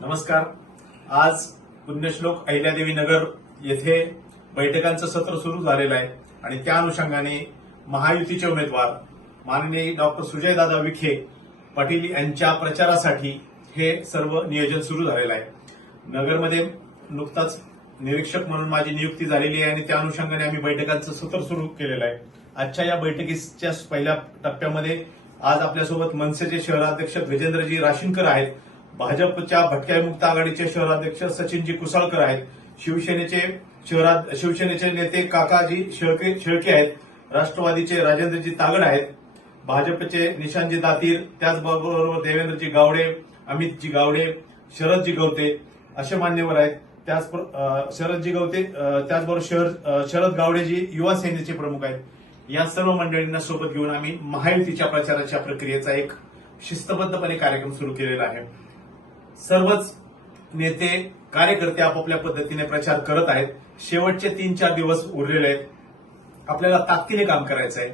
नमस्कार. आज पुण्यश्लोक अहिल्यादेवी नगर येथे बैठकांचं सत्र सुरू झालेलं आहे आणि त्या अनुषंगाने महायुतीचे उमेदवार माननीय डॉक्टर सुजयदादा विखे पाटील यांच्या प्रचारासाठी हे सर्व नियोजन सुरू झालेलं आहे. नगरमध्ये नुकताच निरीक्षक म्हणून माझी नियुक्ती झालेली आहे आणि त्या अनुषंगाने आम्ही बैठकांचं सत्र सुरू केलेलं आहे. आजच्या या बैठकीच्या पहिल्या टप्प्यामध्ये आज आपल्यासोबत मनसेचे शहराध्यक्ष गजेंद्रजी राशीनकर आहेत. भाजपच्या भटक्यामुक्त आघाडीचे शहराध्यक्ष सचिनजी कुसाळकर आहेत. शिवसेनेचे शहरात शिवसेनेचे नेते काकाजी शेळके शेळके आहेत. राष्ट्रवादीचे राजेंद्रजी तागड आहेत. भाजपचे निशांतजी दातीर त्याचबरोबर देवेंद्रजी गावडे अमितजी गावडे शरदजी गवते असे मान्यवर आहेत. त्याच शरदजी गवते त्याचबरोबर शहर शरद गावडेजी युवा सेनेचे प्रमुख आहेत. या सर्व मंडळींना सोबत घेऊन आम्ही महायुतीच्या प्रचाराच्या प्रक्रियेचा एक शिस्तबद्धपणे कार्यक्रम सुरू केलेला आहे. सर्वच नेते कार्यकर्ते आपापल्या पद्धतीने प्रचार करत आहेत. शेवटचे तीन चार दिवस उरलेले आहेत. आपल्याला ताकदीने काम करायचं आहे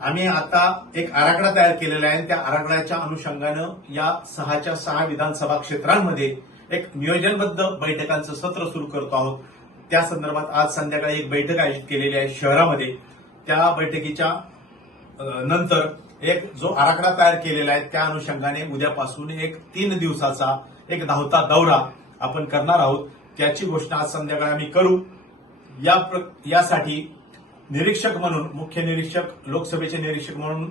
आम्ही आता एक आराखडा तयार केलेला आहे आणि त्या आराखड्याच्या अनुषंगानं या सहाच्या सहा विधानसभा क्षेत्रांमध्ये एक नियोजनबद्ध बैठकांचं सत्र सुरू करतो आहोत. त्या संदर्भात आज संध्याकाळी एक बैठक आयोजित केलेली आहे शहरामध्ये. त्या बैठकीच्या नंतर एक जो आराखडा तयार केलेला आहे त्या अनुषंगाने उद्यापासून एक तीन दिवसाचा एक धावता दौरा आपण करणार आहोत. त्याची घोषणा आज संध्याकाळी आम्ही करू. या प्र- यासाठी निरीक्षक म्हणून मुख्य निरीक्षक लोकसभेचे निरीक्षक म्हणून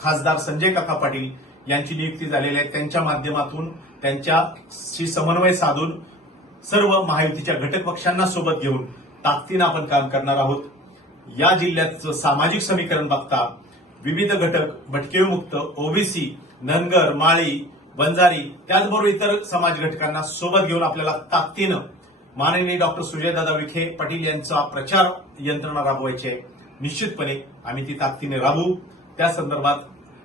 खासदार संजय काका पाटील यांची नियुक्ती झालेली आहे. त्यांच्या माध्यमातून त्यांच्याशी समन्वय साधून सर्व महायुतीच्या घटक पक्षांना सोबत घेऊन ताकदीनं आपण काम करणार आहोत. या जिल्ह्याचं सामाजिक समीकरण बघता विविध घटक भटकेविमुक्त ओबीसी धनगर माळी बंजारी त्याचबरोबर इतर समाज घटकांना सोबत घेऊन आपल्याला ताकदीनं माननीय डॉक्टर सुजयदादा विखे पाटील यांचा प्रचार यंत्रणा राबवायची आहे. निश्चितपणे आम्ही ती ताकदीने राबवू. त्या संदर्भात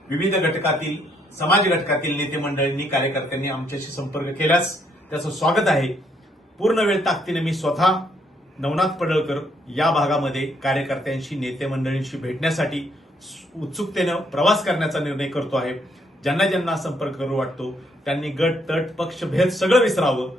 विविध घटकातील समाज घटकातील नेते मंडळींनी कार्यकर्त्यांनी आमच्याशी संपर्क केल्यास त्याचं स्वागत आहे. पूर्ण वेळ ताकदीने मी स्वतः नवनाथ पडळकर या भागामध्ये कार्यकर्त्यांशी नेते मंडळींशी भेटण्यासाठी उत्सुकतेनं प्रवास करण्याचा निर्णय करतो आहे. ज्यांना ज्यांना संपर्क करू वाटतो त्यांनी गट तट पक्ष भेद सगळं विसरावं.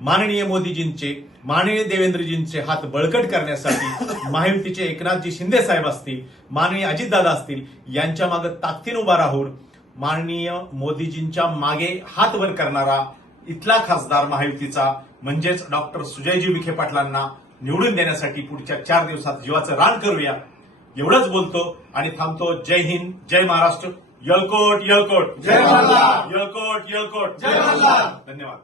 माननीय मोदीजींचे माननीय देवेंद्रजींचे हात बळकट करण्यासाठी महायुतीचे एकनाथजी शिंदे साहेब असतील माननीय अजितदादा असतील यांच्या मागे ताकदीन उभा राहून माननीय मोदीजींच्या मागे हात वर करणारा इथला खासदार महायुतीचा म्हणजेच डॉक्टर सुजयजी विखे पाटलांना निवडून देण्यासाठी पुढच्या चार दिवसात जीवाचं रान करूया. एवढंच बोलतो आणि थांबतो. जय हिंद जय महाराष्ट्र. यळकोट यळकोट जय मल्हार. यळकोट यळकोट जय मल्हार. धन्यवाद